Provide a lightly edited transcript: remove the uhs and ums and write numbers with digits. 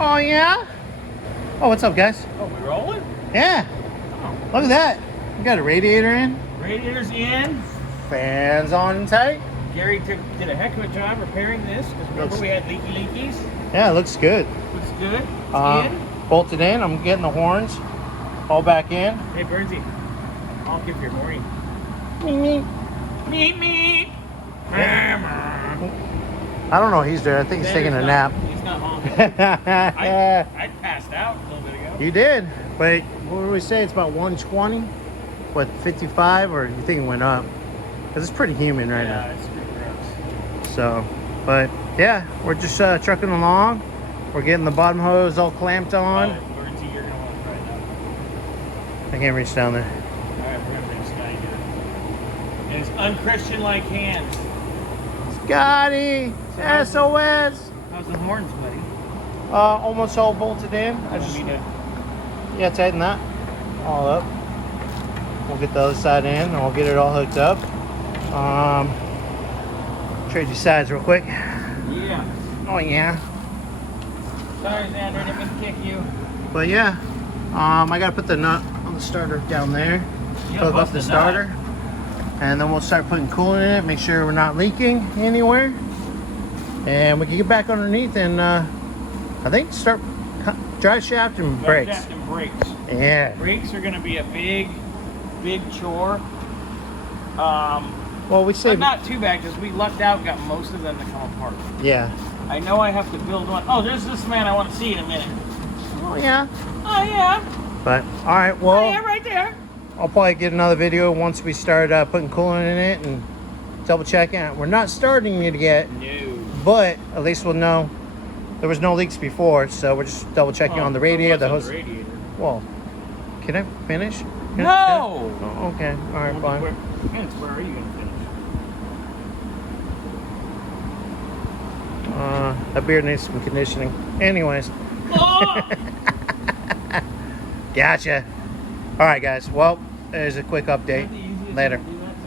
Oh, yeah? Oh, what's up, guys? Oh, we rolling? Yeah. Oh. Look at that. We got a radiator in. Radiator's in. Fans on tight. Gary did a heck of a job repairing this because remember we had leakies? Yeah, it looks good. Looks good. It's in. Bolted in. I'm getting the horns all back in. Hey, Birdsy. I'll give your morning. Meep, meep. Meep, meep. I don't know what he's doing. I think he's taking a nap. He's not honking. I passed out a little bit ago. You did? But what did we say? It's about 120? What, 55? Or you think it went up? Because it's pretty humid right now. Yeah, it's pretty gross. So, but yeah, we're just trucking along. We're getting the bottom hose all clamped on. Birdsy, you're going to want to try that. I can't reach down there. All right, we're going to bring Scotty here. And his unchristian-like hands. Scotty! SOS! How's the horns, buddy? Almost all bolted in. I just tighten that all up. We'll get the other side in and we'll get it all hooked up. Trade you sides real quick. Yeah. Oh yeah. Sorry, Xander, didn't mean to kick you. But yeah, I gotta put the nut on the starter down there. Hook up the starter. And then we'll start putting coolant in it, make sure we're not leaking anywhere. And we can get back underneath and I think start drive shaft and brakes. Drive shaft and brakes. Yeah. Brakes are gonna be a big chore. Well, we saved. Not too bad because we lucked out, got most of them to come apart. Yeah. I know I have to build one. Oh, there's this man I want to see in a minute. Oh yeah. Oh yeah. But all right, well. Oh yeah, right there. I'll probably get another video once we start putting coolant in it and double checking it. We're not starting it yet. No. But at least we'll know there was no leaks before, so we're just double checking on the radiator. The hose. Well, can I finish? No. Oh, okay. All right, fine. Where are you gonna finish? That beard needs some conditioning. Anyways. Oh! Gotcha. All right, guys. Well, there's a quick update. Later.